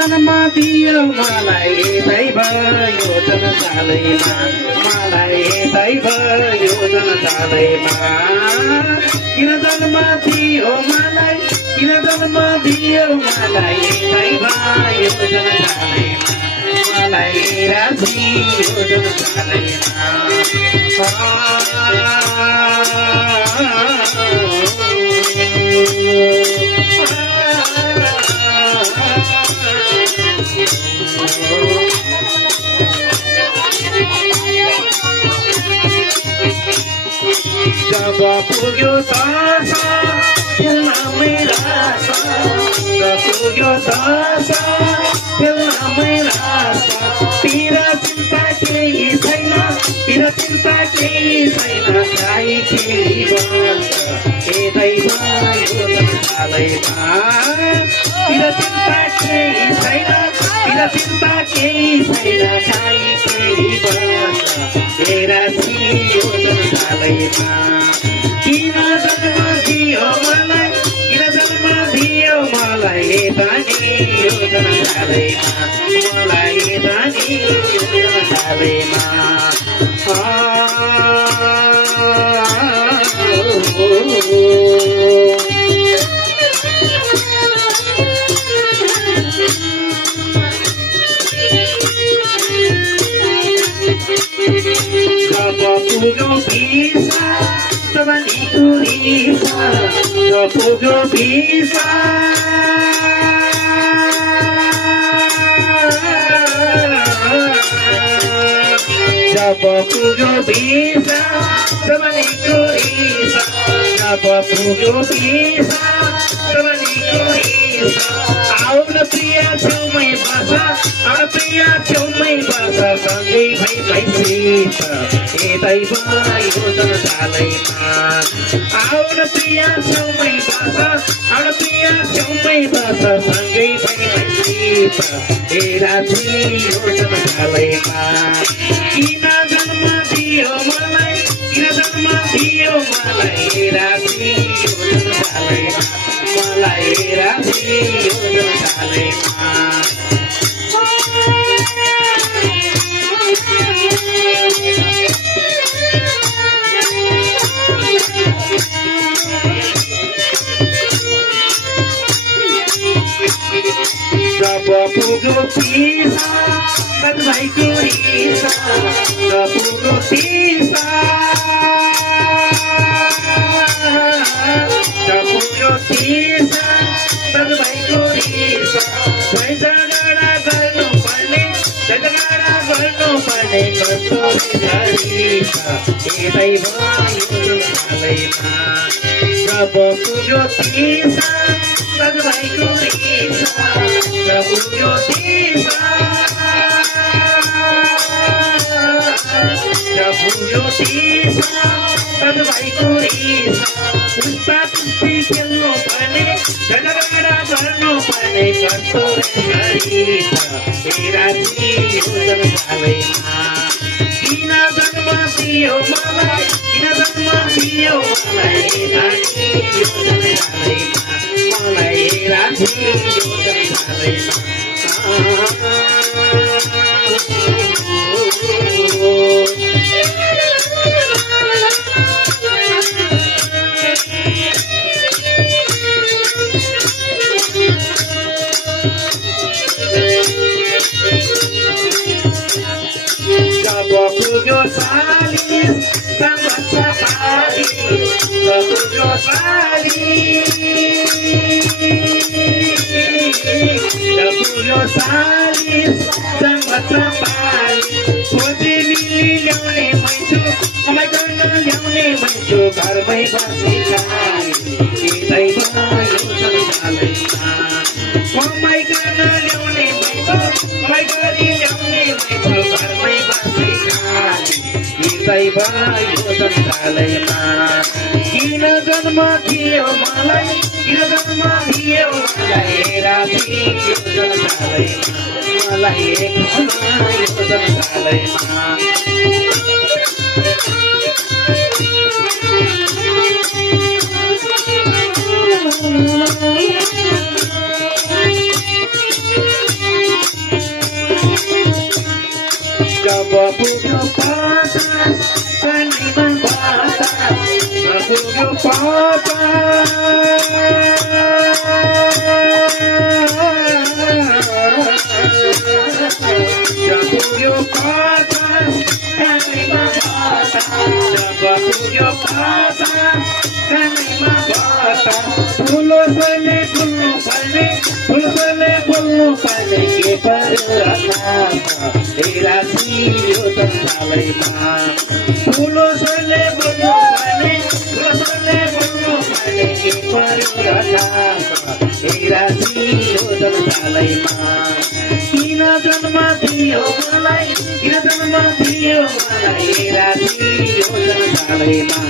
जन्म दियो मलाई दैव योजनालयमा मलाई दैव योजनालयमा किन जन्म दियो मलाई किन जन्म दियो मलाई दैव योजनालयमा मलाई राजी योजनालयमा जब पुग्यो दशा खेल्न मेरा जब पुग्यो दशा खेल्न मेरा पिर चिन्ता केही छैन पिर चिन्ता केही छैन गाई खेली बन्छ हे दैव योजनालयमा पिर चिन्ता केही छैन पिर चिन्ता केही छैन गाई खेली बन्छ हे राशि योजनालयमा किन जन्म दियो मलाई किन जन्म दियो मलाई दानी योजनालयमा मलाई दानी योजनालयमा पुग्यो भिसा तपाईँको रिसा पुग्यो भिसा जब पुग्यो भिसा तपाईँको रिसा जब पुग्यो भिसा तपाईँको रिसा आउन प्रिय छेउमै बस आउन प्रिय छेउमै बस सँगै भई हे दैव योजनालयमा आउन प्रिय छेउमै बस आउन प्रिय छेउमै बस सँगै भई हे राजी योजनालयमा किन जन्म दियो मलाई किन जन्म दियो मलाई राजी योजनालयमा मलाई राजी योजनालयमा जब पुग्यो पिसा भाइको रिसा जब पुग्यो पिसा जब पुग्यो पिसा भाइको रिसा झगडा गर्नुपर्ने कस्तो रिसा हे दैव योजनालयमा जब पुग्यो पिसा भाइको रिसा जब पुग्यो पिसा जब पुग्यो पिसा भाइको रिसा पुष्पा पुष्पी खेल्नु पर्ने झगडा गर्नुपर्ने कस्तो रिसा हे राजी योजनालयमा किन जन्म दियो मलाई किन जन्म दियो मलाई राजी योजनालयमा मलाई राजी योजनालयमा जब पुग्यो 40 बच्चा पाली जब पुग्यो 40 जब पुग्यो 40 बच्चा पाली खोजी मिली ल्याउने मैछु कमाइ गर्न ल्याउने मैछु घरमै बसी खाई के दैव योजनालयमा कमाइ गर्न ल्याउने मैछु कमाइ गरी ल्याउने मैछु घरमै बसी खाई के दैव योजनालयमा किन जन्म दियो मलाई किन जन्म दियो मलाई राजी योजनालयमा मलाई योजनालयमा जब पुग्यो पचास कानैमा बतास पुग्यो ठुलो सोले बोल्नु पर्ने के पर्यो राति यो संसारैमा ठुलो सोले बोल्नु पर्ने के पर्यो राति यो संसारैमा किन जन्म दियो मलाई राति यो संसारैमा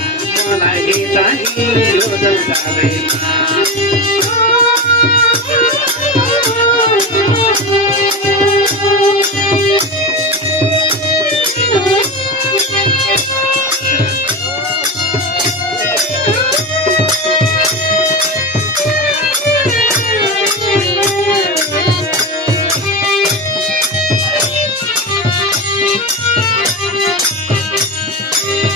मलाई चाहिँ यो संसारैमा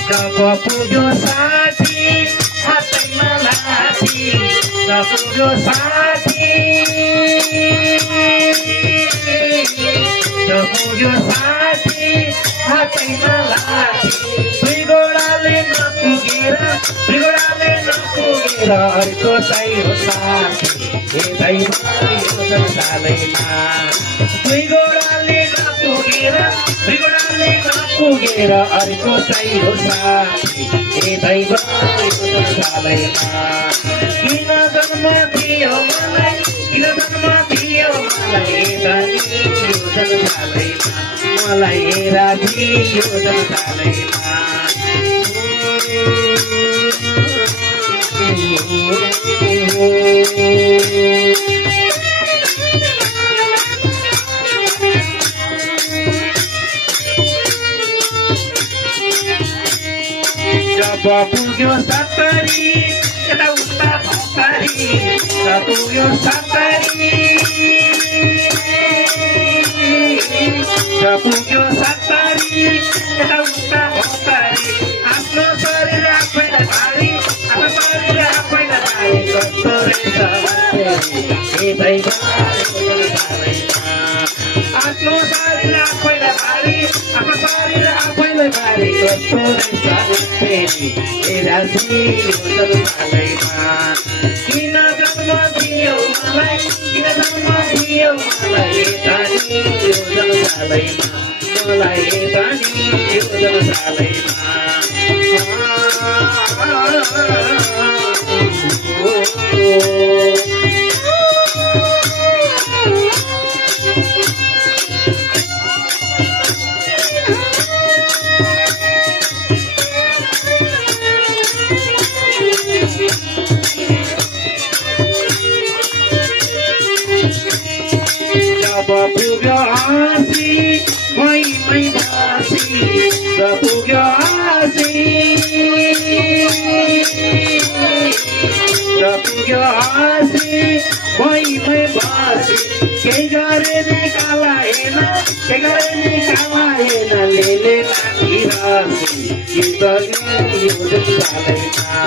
जब पुग्यो साथी हातैमा लाठी जब पुग्यो साथी हातैमा लाठी दुई घोडाले नपुगेर अर्को चाहियो साथी हे दैवा यो संसारैमा दुई घोडाले नपुगेर अर्को चाहियो साथी हे दैवा यो संसारैमा किन जन्म दियो मलाई राति यो संसारैमा मलाई राति यो संसारैमा जब पुग्यो 70 यता उता 70 जब पुग्यो 70 जब पुग्यो 70 यता उता 70 आफ्नो शरीर आफैलाई भारी कस्तो रहेछ हे दैवा आफ्नो शरीर आफैलाई भारी कस्तो रहेछ हे राति यो संसारैमा किन जन्म दियो मलाई राति यो संसारैमा मलाई राति यो संसारैमा जब पुग्यो हाँसी मैमै बासी जब पुग्यो हाँसी मैमै बासी केही गरे नि काला हेन लेले माथि रासी गीत यो संसारैमा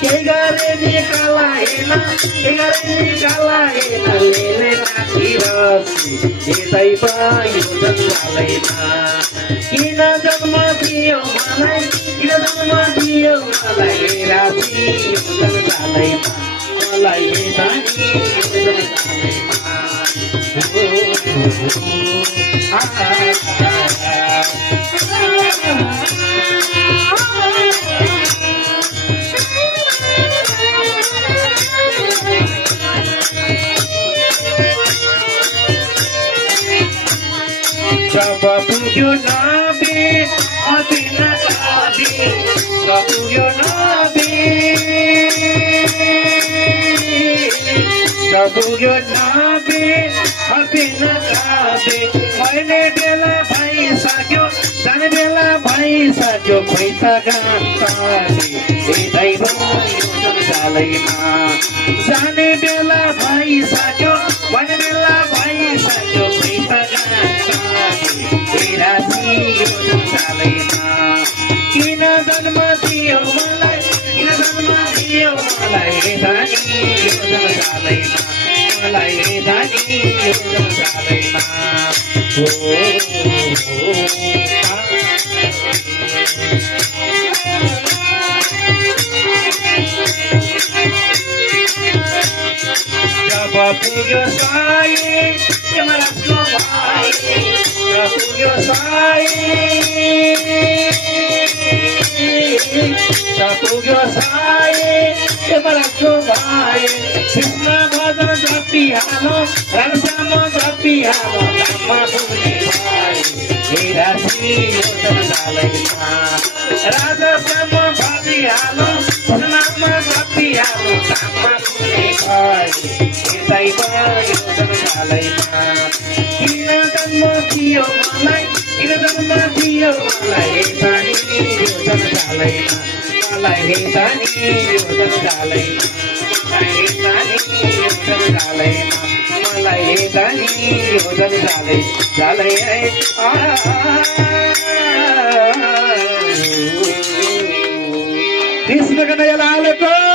केही गरे नि काला हेन लेले माथि रासी हे दैवा यो संसारैमा किन जन्म दियो मलाई राति यो संसारैमा मलाई राति यो जब पुग्यो नाबे अतिना काबे जब पुग्यो नाबे अतिना काबे मैले बेला भइसक्यो जाने बेला भइसक्यो पैसा गाँताले हे दैवा यो संसारैमा जाने बेला भइसक्यो पैसा गाँताले हे राति यो योजना जालैमा जब पुग्यो साई यमराजको भाइ जब पुग्यो साई जब पुग्यो साई यमराजको भाइ कृष्ण भजन जपिहालो रामसाम जपिहालो नाममा पुग्ने भाइ हे राशि योजना जालैमा राजासम्म भजिहालो नाममा जपिहालो नाममा पुग्ने भाइ हेर्दैमा योजना जालैमा किन जन्म दियो मलाई किन जन्म दियो मलाई हेर्दा नि योजना जालैमा मलाई हेर्दा नि योजना जालैमा मलाई हेर्दा नि योजना जालैमा मलाई हेर्दा नि योजना जालै जालै कृष्ण कन्हैया लालको